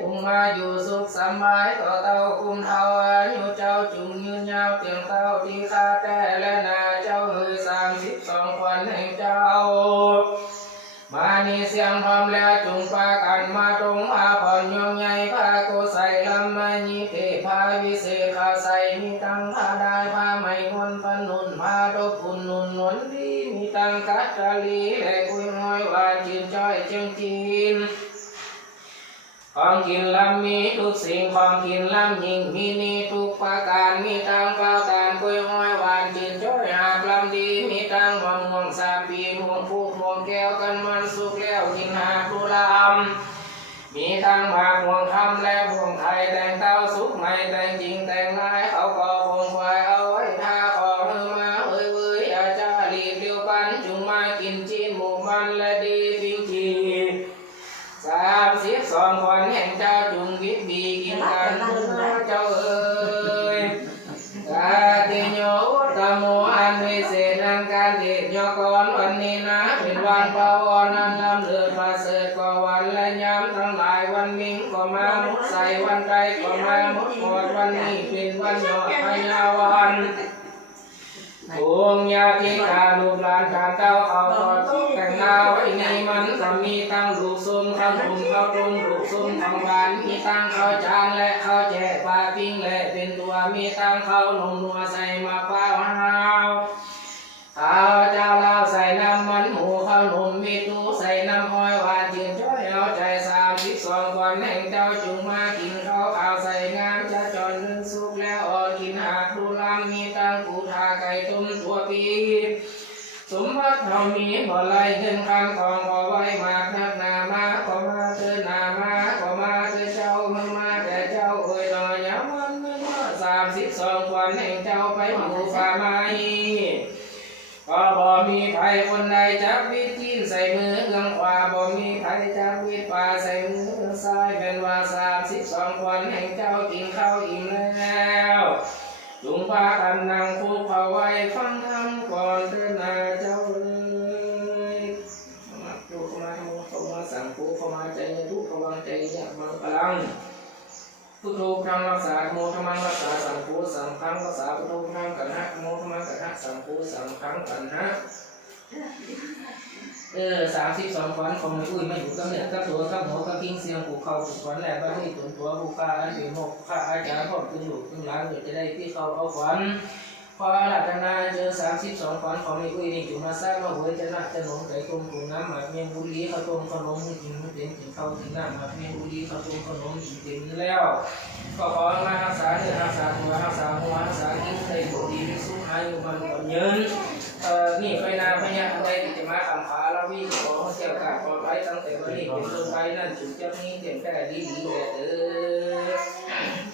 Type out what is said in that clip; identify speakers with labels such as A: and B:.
A: จงมาอยู่สุขสบายต่อเต้าคุณเทาอายุเจ้าจุงยืนยาวเตียงเต้าที่ข้าแต่และนาเจ้าเฮยสามสิบสองควันแห่งเจ้า มานีเสียงพร้อมแล้วจุงปากันมาตรงอาผ่อนยองใหญ่พาโกใส่ลำมานีเทพาวิเศษขาใส่มีตังพาได้พาไม่นวลพนุนพาดกคุณนุนนวลดีมีตังกัจจาลีและคุยน้อยวานจืนจ้อยเจียงจีน ของกินลำมีทุกสิ่งของกินลำยิ่งมีนี่ทุกประการมีตังเปล่าตานกล้วยห้อยหวานจินจ้อยหากลำดีมีตังมะม่วงสามปีม่วงผูกม่วงแก้วกันมันสุกแล้วกินหากทุลำมีทั้งหมากม่วงคำและพวงไทยแต่งเต้าสุกใหม่แต่งจริงแต่งลายเขาก็พวงควายเอาไว้ท่าขอเฮือมาเอ้ยเว้ยอาจารย์รีบเดียวกันจุงมากินจีนหมูมันและดี สิบสองคนแห่งเจ้าจุงวิทย์บีกินกันเจ้าเอ๋ยกาติโยตโมอันวิเศษนังการเดชโยกรวันนี้นะเป็นวันปวานันลำเลือประเสริฐกว่าวันและยามทั้งหลายวันมิ่งก็มามุดใส่วันใดก็มามุดหมดวันนี้เป็นวันยอดพยาวันองค์ยาทิกาลูกหลานการเต้าเอา มีตั้งลูกซุ่มข้าวตุมข้าวตุ่มลูกซุ่มของหวานมีตั้งข้าวจานและข้าวแช่ปลาปิ้งและเป็นตัวมีตั้งข้าวนมนัวใส่มะพร้าวหาวข้าวเจ้าลาวใส่น้ำมันหมูข้าวนมมีตูใส่น้ำอ้อยหวานเจียนจ้อยเอาใจสามสิบสองวันแห่งเจ้าจุงมากินข้าวขาวใส่งามจะจอนเรื่งสุกแล้วออกกินหากดูลำมีตั้งกูทาไก่ต้มตัวปี สมบัติเรามีบ่ไหลเงินคำทองบ่ไว้มากนักหนามาขอมาเถิดหนามาขอมาเถิดเจ้ามึงมาแต่เจ้าเอ่ยลอยยามวันเมื่อสามสิบสองวันแห่งเจ้าไปหมู่ฟ้าไม้ก็บ่มีใครคนใดจับวิธีใส่มือเอื้องขวาบ่มีใครจับวิป่าใส่มือเอื้องซ้ายเป็นว่าสามสิบสองวันแห่งเจ้ากินข้าวอิ่มแล้วจงพากันนั่งคุกเขาไว้ฟัง ระวังใจยามังพลังพุทโธพรังรักษาโมธรรมังรักษาสังคูสังฆังรักษาพุทโธพรังกันหะโมธรรมังกันหะสังคูสังฆังกันหะเออสามสิบสองวันของไม่อุ้ยไม่อยู่กับเนี่ยกับตัวกับหัวกับกิ้งเสียงผูกเข่าผูกขวัญแหลกบ้านที่ตุนตัวผูกฟ้าอันเป็นหกข้าอาจารย์พ่อตึงหลุกตึงหลังเดี๋ยวจะได้ที่เขาเอาขวัญ พอหลับจากนั้นเจอสามสิบสองขวัญของไม่อุ้ยนี่จุมาสร้างมาหวยจะนักจะหนงไก่ต้มถุงน้ำหมากเมียงบุรีข้าวต้มขนมกินมันเป็นกินข้าวกินน้ำหมากเมียงบุรีข้าวต้มขนมกินเต็มแล้วก็ขอมารักษาเนื้อรักษาตัวรักษาหัวรักษากินให้บุดีมีสุขอายุมันก่อนยืนเอ่อนี่ไปนาพญาอะไรที่จะมาคำขาเราวิ่งขอเที่ยวกาปลอดภัยตั้งแต่วันนี้เป็นต้นไปนั่นจุดเจับนี้เต็มแค่ดีดีแต่เออ